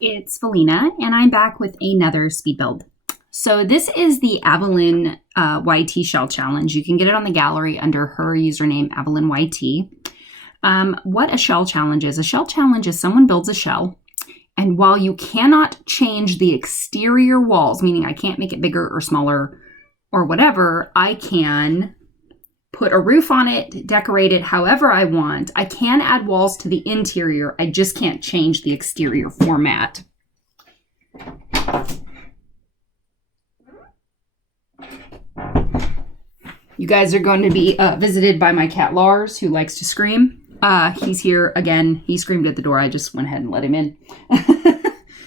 it's Felina, and I'm back with another speed build. So this is the Aveline YT shell challenge. You can get it on the gallery under her username, Aveline YT. What a shell challenge is. A shell challenge is someone builds a shell, and while you cannot change the exterior walls, meaning I can't make it bigger or smaller or whatever, I can put a roof on it, decorate it however I want. I can add walls to the interior. I just can't change the exterior format. You guys are going to be visited by my cat Lars, who likes to scream. He's here again. He screamed at the door. I just went ahead and let him in.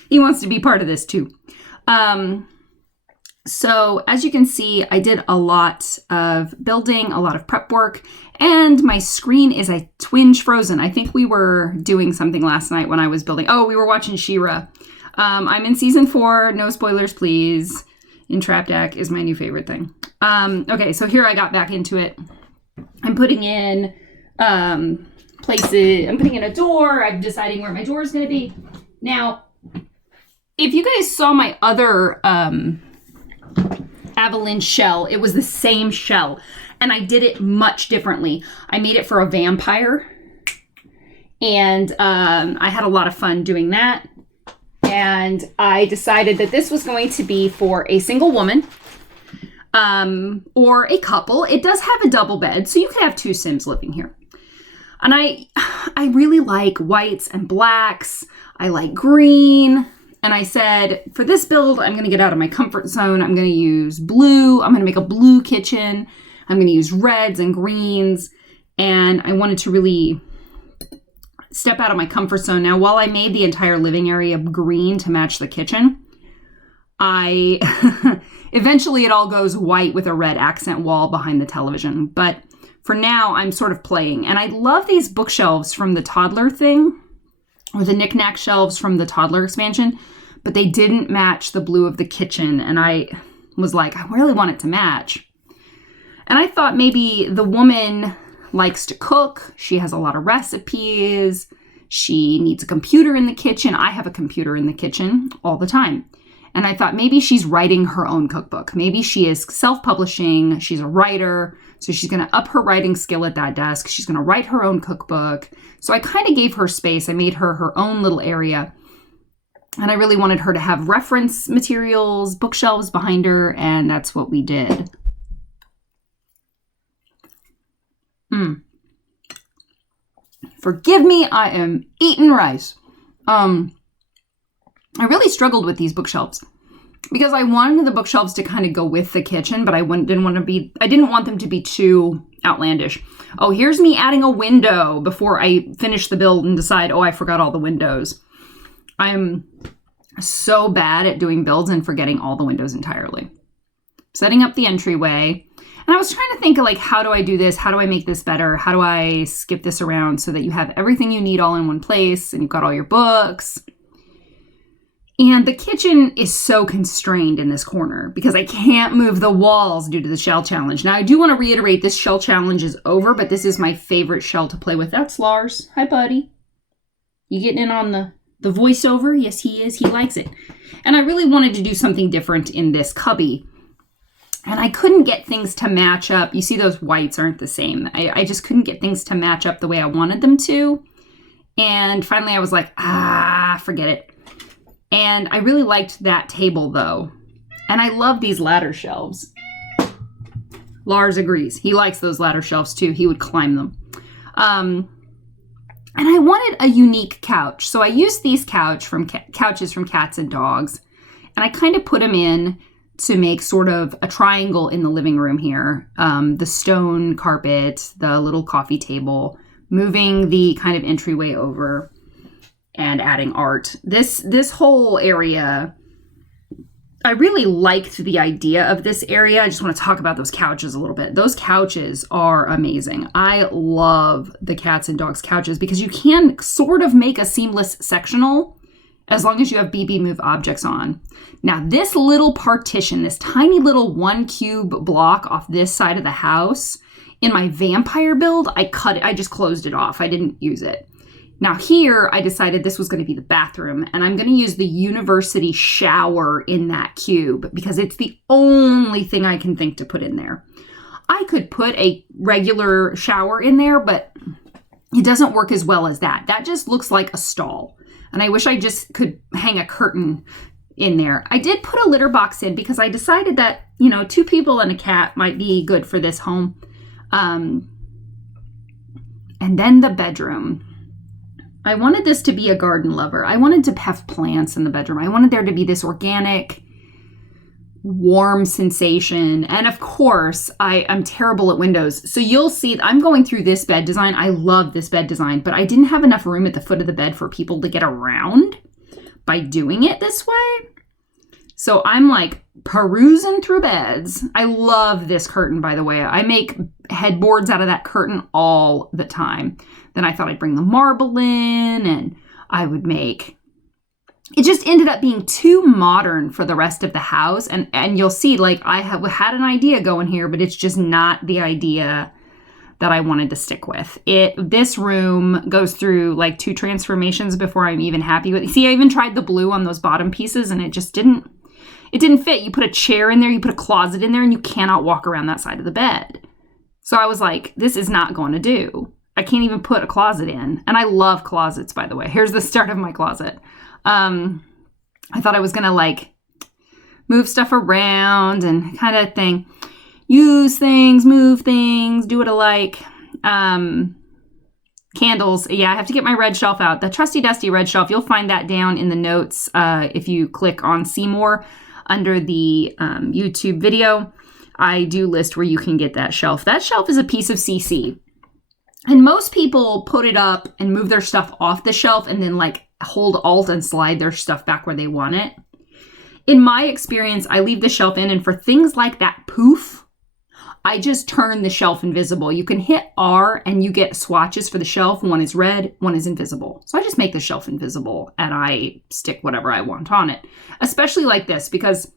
He wants to be part of this too. So as you can see, I did a lot of building, a lot of prep work, and my screen is a twinge frozen. I think we were doing something last night when I was building. Oh, we were watching She-Ra. I'm in season 4. No spoilers, please. Entrap deck is my new favorite thing. Okay, so here I got back into it. I'm putting in places. I'm putting in a door. I'm deciding where my door is going to be. Now, if you guys saw my other Aveline shell, it was the same shell, and I did it much differently. I made it for a vampire, and I had a lot of fun doing that. And I decided that this was going to be for a single woman or a couple. It does have a double bed, so you could have 2 Sims living here. And I really like whites and blacks. I like green. And I said, for this build, I'm going to get out of my comfort zone. I'm going to use blue. I'm going to make a blue kitchen. I'm going to use reds and greens. And I wanted to really step out of my comfort zone. Now, while I made the entire living area green to match the kitchen, eventually it all goes white with a red accent wall behind the television. But for now, I'm sort of playing. And I love these bookshelves from the toddler thing, or the knick-knack shelves from the toddler expansion, but they didn't match the blue of the kitchen. And I was like, I really want it to match. And I thought maybe the woman likes to cook. She has a lot of recipes. She needs a computer in the kitchen. I have a computer in the kitchen all the time. And I thought maybe she's writing her own cookbook. Maybe she is self-publishing. She's a writer. So she's going to up her writing skill at that desk. She's going to write her own cookbook. So I kind of gave her space. I made her her own little area. And I really wanted her to have reference materials, bookshelves behind her. And that's what we did. Forgive me, I am eating rice. I really struggled with these bookshelves because I wanted the bookshelves to kind of go with the kitchen, but I didn't want them to be too outlandish. Oh, here's me adding a window before I finish the build and decide, oh, I forgot all the windows. I'm so bad at doing builds and forgetting all the windows entirely. Setting up the entryway. And I was trying to think of like, how do I do this? How do I make this better? How do I skip this around so that you have everything you need all in one place and you've got all your books? And the kitchen is so constrained in this corner because I can't move the walls due to the shell challenge. Now, I do want to reiterate this shell challenge is over, but this is my favorite shell to play with. That's Lars. Hi, buddy. You getting in on the voiceover? Yes, he is. He likes it. And I really wanted to do something different in this cubby. And I couldn't get things to match up. You see those whites aren't the same. I just couldn't get things to match up the way I wanted them to. And finally I was like, forget it. And I really liked that table though. And I love these ladder shelves. Lars agrees. He likes those ladder shelves too. He would climb them. And I wanted a unique couch. So I used these couches from Cats and Dogs. And I kind of put them in to make sort of a triangle in the living room here. The stone carpet, the little coffee table, moving the kind of entryway over and adding art. This whole area, I really liked the idea of this area. I just want to talk about those couches a little bit. Those couches are amazing. I love the Cats and Dogs couches because you can sort of make a seamless sectional as long as you have bb.moveobjects on. Now this little partition, this tiny little 1 cube block off this side of the house, in my vampire build, I just closed it off. I didn't use it. Now here, I decided this was going to be the bathroom, and I'm going to use the university shower in that cube because it's the only thing I can think to put in there. I could put a regular shower in there, but it doesn't work as well as that. That just looks like a stall, and I wish I just could hang a curtain in there. I did put a litter box in because I decided that, you know, 2 people and a cat might be good for this home. And then the bedroom. I wanted this to be a garden lover. I wanted to have plants in the bedroom. I wanted there to be this organic, warm sensation. And of course, I'm terrible at windows. So you'll see I'm going through this bed design. I love this bed design, but I didn't have enough room at the foot of the bed for people to get around by doing it this way. So I'm like perusing through beds. I love this curtain, by the way. I make headboards out of that curtain all the time. Then I thought I'd bring the marble in, and I would make... It just ended up being too modern for the rest of the house. And you'll see, like, I have had an idea going here, but it's just not the idea that I wanted to stick with. This room goes through like 2 transformations before I'm even happy with it. See, I even tried the blue on those bottom pieces, and it just didn't fit. You put a chair in there, you put a closet in there, and you cannot walk around that side of the bed. So I was like, this is not going to do. I can't even put a closet in. And I love closets, by the way. Here's the start of my closet. I thought I was going to like move stuff around and kind of thing. Use things, move things, do what I like. Candles. Yeah, I have to get my red shelf out. The trusty dusty red shelf. You'll find that down in the notes if you click on see more under the YouTube video. I do list where you can get that shelf. That shelf is a piece of CC. And most people put it up and move their stuff off the shelf and then like hold Alt and slide their stuff back where they want it. In my experience, I leave the shelf in, and for things like that poof, I just turn the shelf invisible. You can hit R and you get swatches for the shelf. One is red, one is invisible. So I just make the shelf invisible and I stick whatever I want on it. Especially like this, because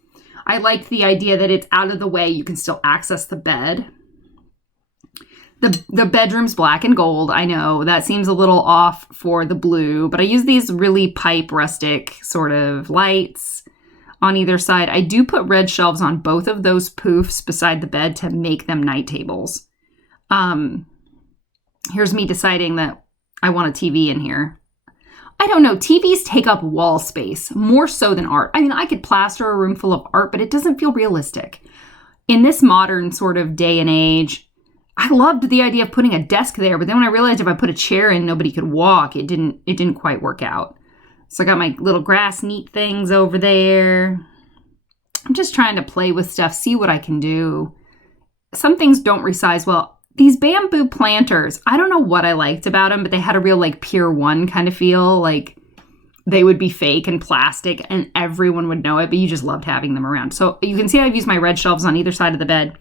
I like the idea that it's out of the way. You can still access the bed. The bedroom's black and gold. I know that seems a little off for the blue, but I use these really pipe rustic sort of lights on either side. I do put red shelves on both of those poofs beside the bed to make them night tables. Here's me deciding that I want a TV in here. I don't know. TVs take up wall space more so than art. I mean, I could plaster a room full of art, but it doesn't feel realistic. In this modern sort of day and age, I loved the idea of putting a desk there, but then when I realized if I put a chair in, nobody could walk. It didn't quite work out. So I got my little grass neat things over there. I'm just trying to play with stuff, see what I can do. Some things don't resize well. These bamboo planters, I don't know what I liked about them, but they had a real like Pier 1 kind of feel. Like they would be fake and plastic and everyone would know it, but you just loved having them around. So you can see I've used my red shelves on either side of the bed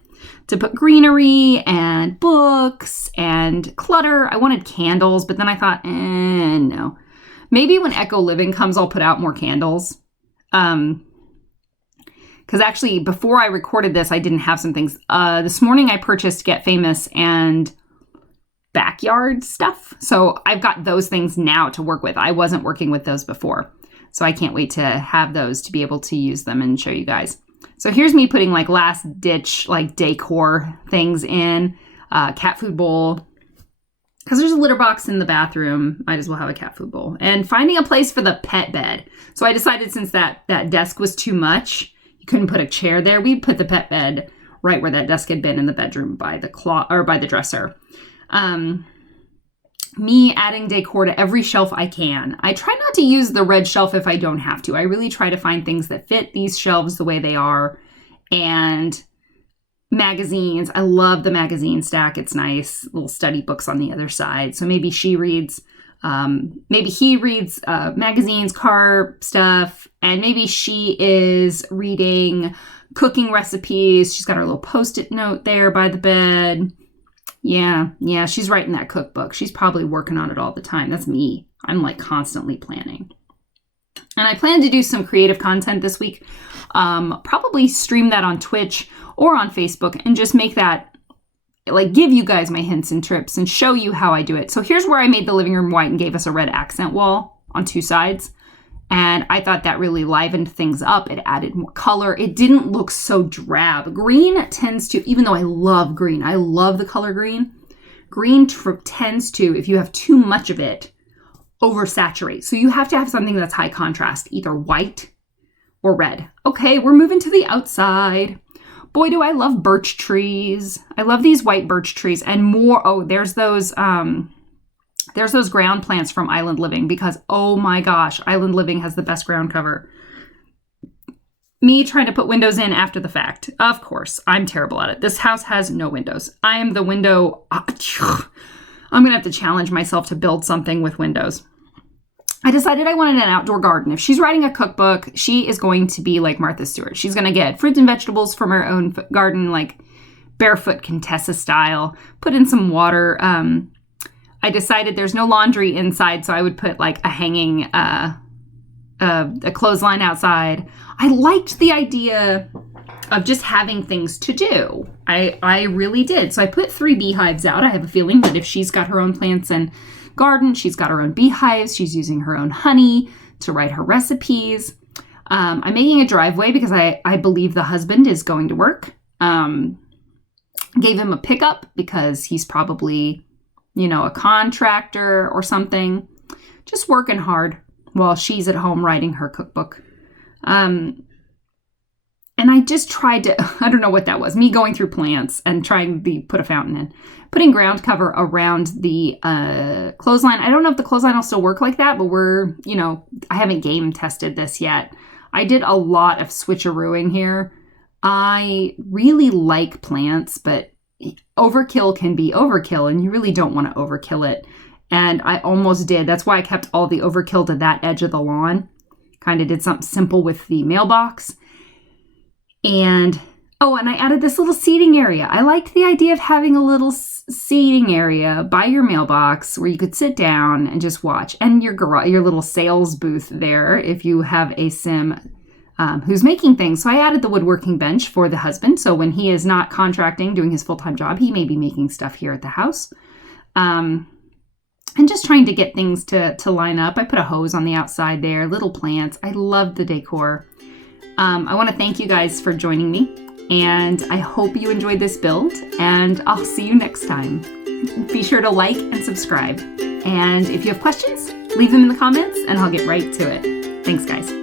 to put greenery and books and clutter. I wanted candles, but then I thought, no. Maybe when Echo Living comes, I'll put out more candles. Because actually, before I recorded this, I didn't have some things. This morning, I purchased Get Famous and backyard stuff. So I've got those things now to work with. I wasn't working with those before. So I can't wait to have those to be able to use them and show you guys. So here's me putting like last ditch like decor things in. Cat food bowl. Because there's a litter box in the bathroom. Might as well have a cat food bowl. And finding a place for the pet bed. So I decided since that desk was too much, you couldn't put a chair there. We put the pet bed right where that desk had been in the bedroom by the dresser. Me adding decor to every shelf I can. I try not to use the red shelf if I don't have to. I really try to find things that fit these shelves the way they are. And magazines. I love the magazine stack. It's nice. Little study books on the other side. So maybe she reads, maybe he reads magazines, car stuff, and maybe she is reading cooking recipes. She's got her little Post-it note there by the bed. Yeah, she's writing that cookbook. She's probably working on it all the time. That's me. I'm like constantly planning. And I plan to do some creative content this week. Probably stream that on Twitch or on Facebook and just make that like give you guys my hints and tips and show you how I do it. So here's where I made the living room white and gave us a red accent wall on 2 sides. And I thought that really livened things up. It added more color. It didn't look so drab. Green tends to, even though I love green, I love the color green, green tends to, if you have too much of it, oversaturate. So you have to have something that's high contrast, either white or red. Okay, we're moving to the outside. Boy, do I love birch trees. I love these white birch trees and more. Oh, there's those ground plants from Island Living because, oh my gosh, Island Living has the best ground cover. Me trying to put windows in after the fact. Of course, I'm terrible at it. This house has no windows. I am the window. I'm going to have to challenge myself to build something with windows. I decided I wanted an outdoor garden. If she's writing a cookbook, she is going to be like Martha Stewart. She's going to get fruits and vegetables from her own garden, like Barefoot Contessa style. Put in some water. I decided there's no laundry inside, so I would put like a hanging, a clothesline outside. I liked the idea of just having things to do. I really did. So I put 3 beehives out. I have a feeling that if she's got her own plants and garden, she's got her own beehives. She's using her own honey to write her recipes. I'm making a driveway because I believe the husband is going to work. Gave him a pickup because he's probably, a contractor or something, just working hard while she's at home writing her cookbook. And I just tried to, I don't know what that was, me going through plants and trying to put a fountain in, putting ground cover around the clothesline. I don't know if the clothesline will still work like that, but I haven't game tested this yet. I did a lot of switcherooing here. I really like plants, but overkill can be overkill, and you really don't want to overkill it. And I almost did. That's why I kept all the overkill to that edge of the lawn. Kind of did something simple with the mailbox. And I added this little seating area. I liked the idea of having a little seating area by your mailbox where you could sit down and just watch. And your little sales booth there if you have a sim who's making things. So I added the woodworking bench for the husband. So when he is not contracting, doing his full-time job, he may be making stuff here at the house. And just trying to get things to line up. I put a hose on the outside there, little plants. I love the decor. I want to thank you guys for joining me. And I hope you enjoyed this build. And I'll see you next time. Be sure to like and subscribe. And if you have questions, leave them in the comments and I'll get right to it. Thanks, guys.